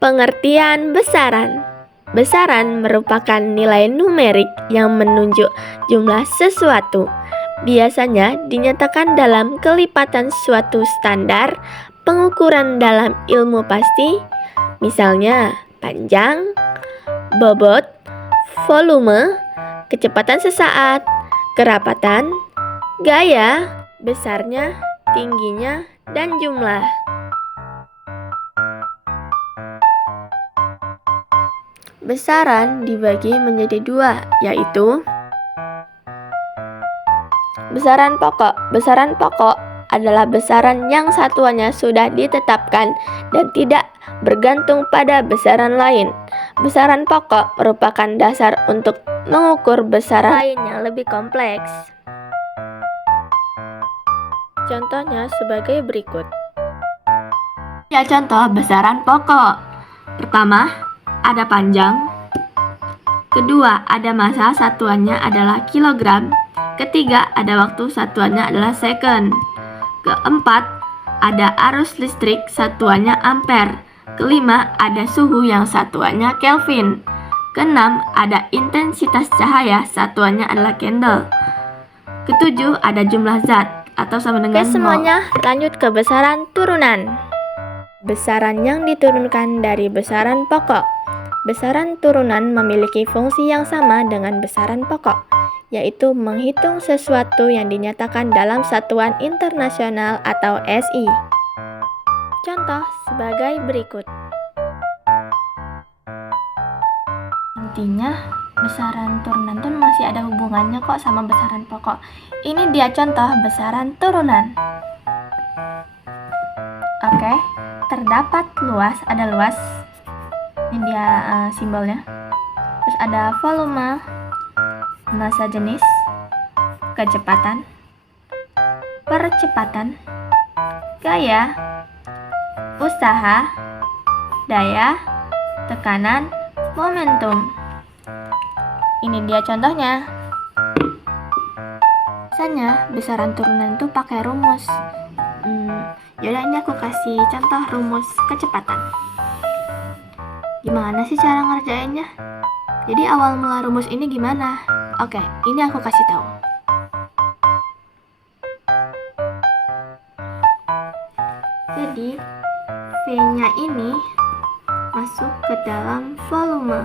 Pengertian besaran. Besaran merupakan nilai numerik yang menunjuk jumlah sesuatu. Biasanya dinyatakan dalam kelipatan suatu standar pengukuran dalam ilmu pasti, misalnya panjang, bobot, volume, kecepatan sesaat, kerapatan, gaya, besarnya, tingginya, dan jumlah. Besaran dibagi menjadi dua, yaitu besaran pokok. Besaran pokok adalah besaran yang satuannya sudah ditetapkan dan tidak bergantung pada besaran lain. Besaran pokok merupakan dasar untuk mengukur besaran lain yang lebih kompleks. Contohnya sebagai berikut. Ya, contoh besaran pokok. Pertama, ada panjang. Kedua, ada massa satuannya adalah kilogram. Ketiga, ada waktu satuannya adalah second. Keempat, ada arus listrik satuannya ampere. Kelima, ada suhu yang satuannya Kelvin. Keenam, ada intensitas cahaya satuannya adalah candle. Ketujuh, ada jumlah zat atau sama dengan mol. Semuanya lanjut ke besaran turunan. Besaran yang diturunkan dari besaran pokok. Besaran turunan memiliki fungsi yang sama dengan besaran pokok, yaitu menghitung sesuatu yang dinyatakan dalam satuan internasional atau SI. Contoh sebagai berikut. Intinya, besaran turunan itu masih ada hubungannya kok sama besaran pokok. Ini dia contoh besaran turunan. Oke, terdapat luas, ada luas. Ini dia simbolnya. Terus ada volume, massa jenis, kecepatan, percepatan, gaya, usaha, daya, tekanan, momentum. Ini dia contohnya. Biasanya besaran turunan itu pakai rumus. Yaudah, ini aku kasih contoh rumus kecepatan. Gimana sih cara ngerjainnya? Jadi awal mula rumus ini gimana? Oke, ini aku kasih tahu. Jadi V-nya ini masuk ke dalam volume.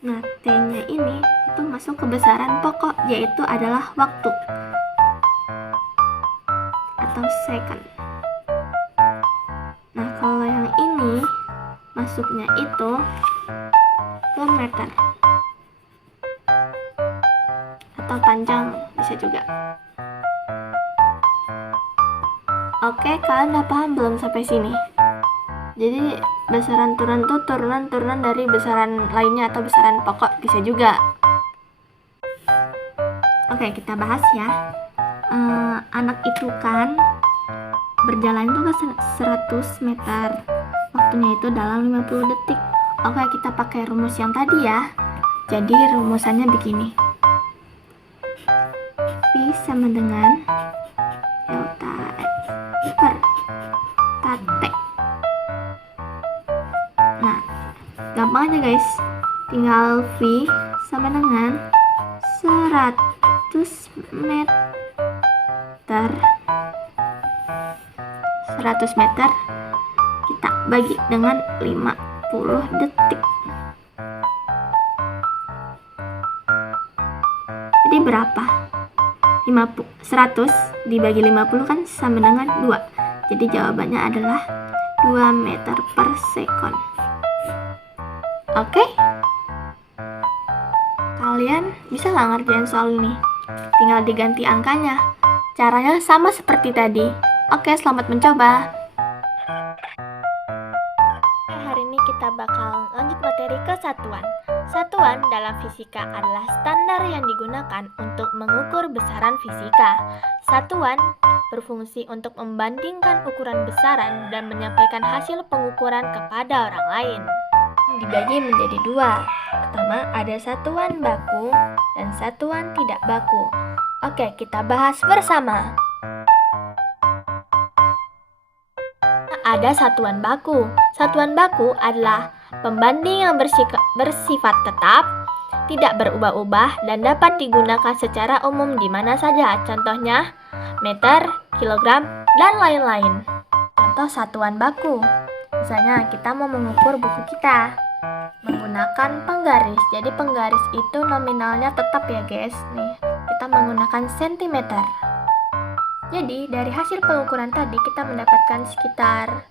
Nah, T-nya ini itu masuk ke besaran pokok, yaitu adalah waktu atau second. Nah, kalau yang ini masuknya itu ke meter atau panjang bisa juga. Oke, kalian udah paham belum sampai sini? Jadi besaran turunan itu turunan dari besaran lainnya atau besaran pokok bisa juga. Oke, kita bahas ya. Anak itu kan berjalan itu ke 100 meter. Waktunya itu dalam 50 detik. Oke, kita pakai rumus yang tadi ya. Jadi rumusannya begini. V sama dengan delta per T. Nah, gampang aja guys. Tinggal V sama dengan 100 meter. 100 meter kita bagi dengan 50 detik. Jadi berapa? 100 dibagi 50 kan sama dengan 2. Jadi jawabannya adalah 2 meter per second. Oke? Kalian bisa nggak ngerjain soal ini? Tinggal diganti angkanya. Caranya sama seperti tadi. Oke, selamat mencoba. Hari ini kita bakal lanjut materi kesatuan. Satuan dalam fisika adalah standar yang digunakan untuk mengukur besaran fisika. Satuan berfungsi untuk membandingkan ukuran besaran dan menyampaikan hasil pengukuran kepada orang lain. dibagi menjadi dua. Pertama, ada satuan baku dan satuan tidak baku. Oke, kita bahas bersama. Ada satuan baku. Satuan baku adalah pembanding yang bersifat tetap, tidak berubah-ubah, dan dapat digunakan secara umum di mana saja. Contohnya, meter, kilogram, dan lain-lain. Contoh satuan baku. Misalnya, kita mau mengukur buku kita menggunakan penggaris. Jadi penggaris itu nominalnya tetap ya guys. Nih, kita menggunakan sentimeter. Jadi dari hasil pengukuran tadi kita mendapatkan sekitar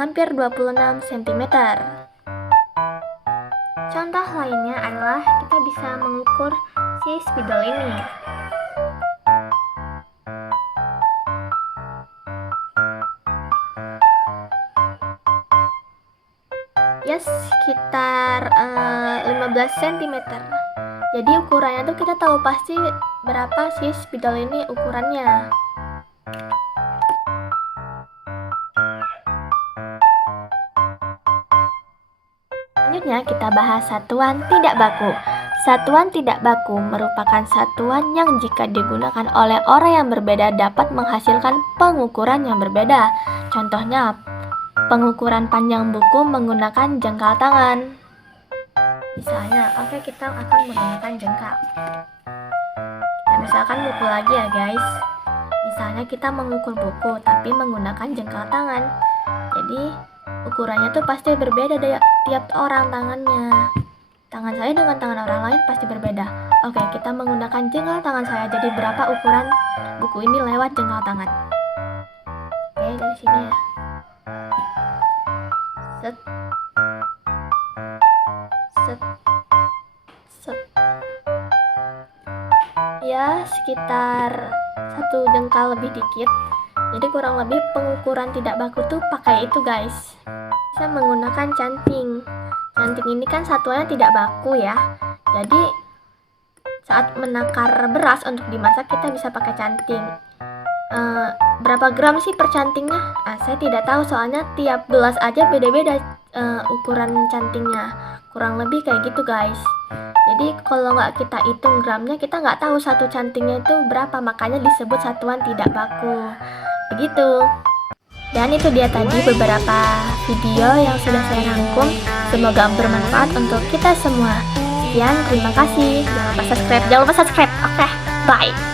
hampir 26 cm. Contoh lainnya adalah kita bisa mengukur si spidol ini. Ya sekitar 15 cm. Jadi ukurannya tuh kita tahu pasti berapa sih spidol ini ukurannya. Selanjutnya kita bahas satuan tidak baku. Satuan tidak baku merupakan satuan yang jika digunakan oleh orang yang berbeda dapat menghasilkan pengukuran yang berbeda. Contohnya, pengukuran panjang buku menggunakan jengkal tangan. Misalnya, kita akan menggunakan jengkal. Kita misalkan buku lagi ya guys. Misalnya kita mengukur buku tapi menggunakan jengkal tangan. Jadi ukurannya tuh pasti berbeda dari tiap orang tangannya. Tangan saya dengan tangan orang lain pasti berbeda. Oke, kita menggunakan jengkal tangan saya. Jadi berapa ukuran buku ini lewat jengkal tangan? Oke, dari sini ya. Set. Set. Set. Ya, sekitar 1 jengkal lebih dikit. Jadi kurang lebih pengukuran tidak baku tuh pakai itu guys. Bisa menggunakan canting. Canting ini kan satuannya tidak baku ya. Jadi saat menakar beras untuk dimasak kita bisa pakai canting. Berapa gram sih per cantingnya? Saya tidak tahu soalnya tiap gelas aja beda-beda ukuran cantingnya. Kurang lebih kayak gitu guys. Jadi kalau nggak kita hitung gramnya kita nggak tahu satu cantingnya itu berapa. Makanya disebut satuan tidak baku. Begitu. Dan itu dia tadi beberapa video yang sudah saya rangkum. Semoga bermanfaat untuk kita semua. Sekian, terima kasih. Jangan lupa subscribe. Oke, bye.